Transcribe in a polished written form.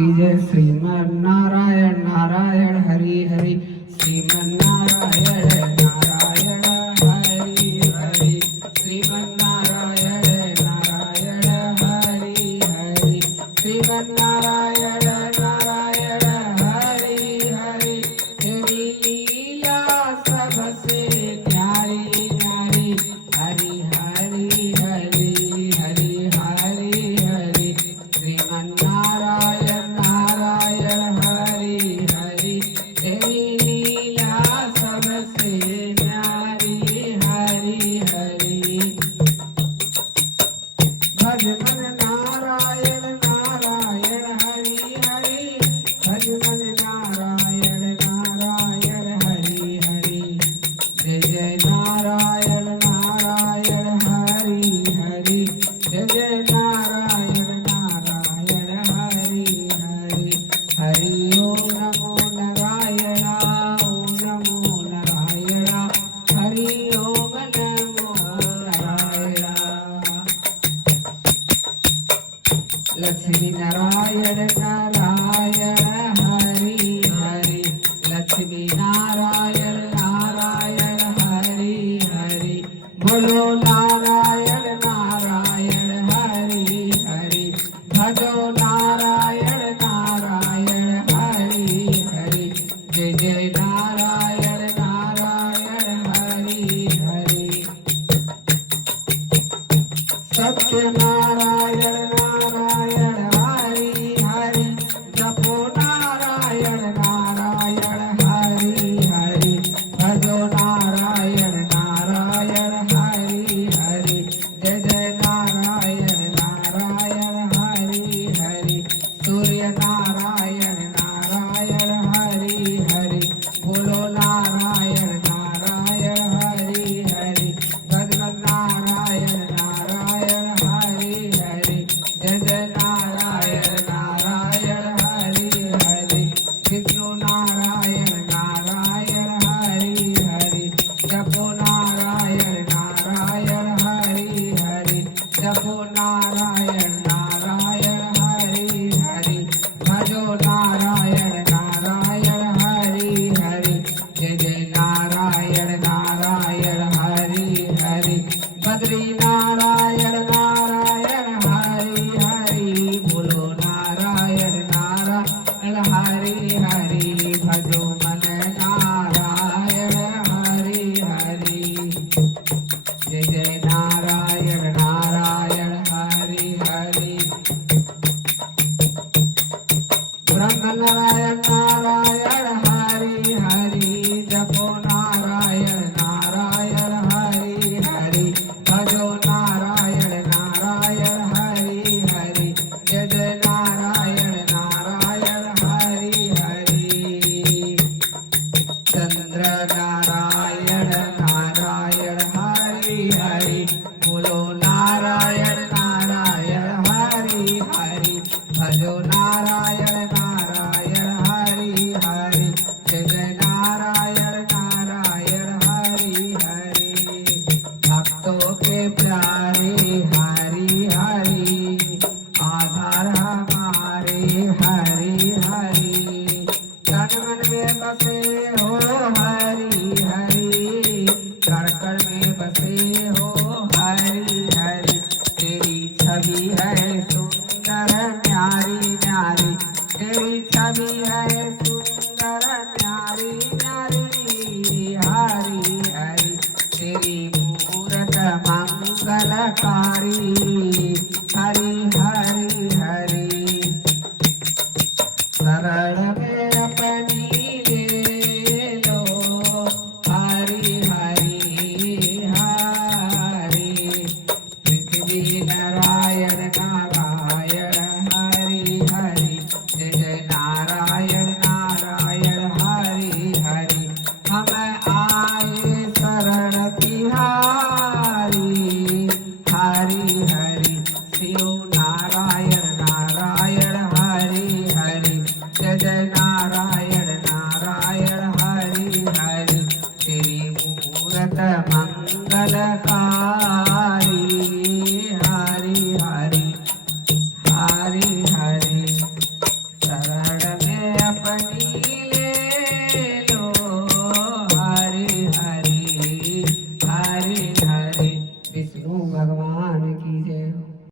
की जय। श्रीमन नारायण नारायण हरि हरि, श्रीमन नारायण नारायण हरि हरि, श्रीमन नारायण नारायण हरि हरि, श्रीमन नारायण नारायण हरि हरि। तेरी लीला सबसे न्यारी न्यारी, हरि हरि हरि हरि हरि हरि, श्रीमन नारायण नारायण हरि हरि। तेरी लीला सबसे न्यारी हरि हरि। भज मन नारायण नारायण हरि हरि, भज मन नारायण नारायण हरि हरि। जय जय नारायण नारायण हरि हरि, जय जय नारायण नारायण हरि हरि। हरि ओम नमो नारायण, ओम नमो नारायण, हरि ओम नमो नारायण। लक्ष्मी नारायण नारायण हरि हरि, लक्ष्मी नारायण नारायण हरि हरि। बोलो नारायण नारायण हरि हरि, भजो नारायण नारायण हरि हरि। जय जय नारायण नारायण हरि हरि। सत्य नारायण नारायण हरि हरि, जपो नारायण नारायण हरि हरि। भजो नारायण नारायण हरि हरि, जय जय नारायण नारायण हरि हरि। सूर्य नारायण नारायण हरि हरि, बोलो नारायण नारायण हरि हरि। भगवान नारायण नारायण हरि हरि, जय जय नारायण नारायण हरि हरि। विष्णु नारायण नारायण हरि हरि, जपो नारायण नारायण हरि हरि। जपो नारायण नारायण हरि हरि, भजो नारायण नारायण हरि हरि। जय जय नारायण नारायण हरि हरि। बद्री नारायण नारायण हरि हरि, बोलो नारायण नारायण हरि हरि। भजो मन नारायण हरि हरि। जय जय नारायण नारायण हरि हरि। ब्रह्म नारायण नारायण हरि हरि, जपो नारायण नारायण हरि हरि। भजो नारायण नारायण हरि हरि, जय जय नारायण नारायण हरि हरि। चंद्र नारायण नारायण हरि हरि, बोलो नारायण नारायण हरि हरि। भजो नारायण नारायण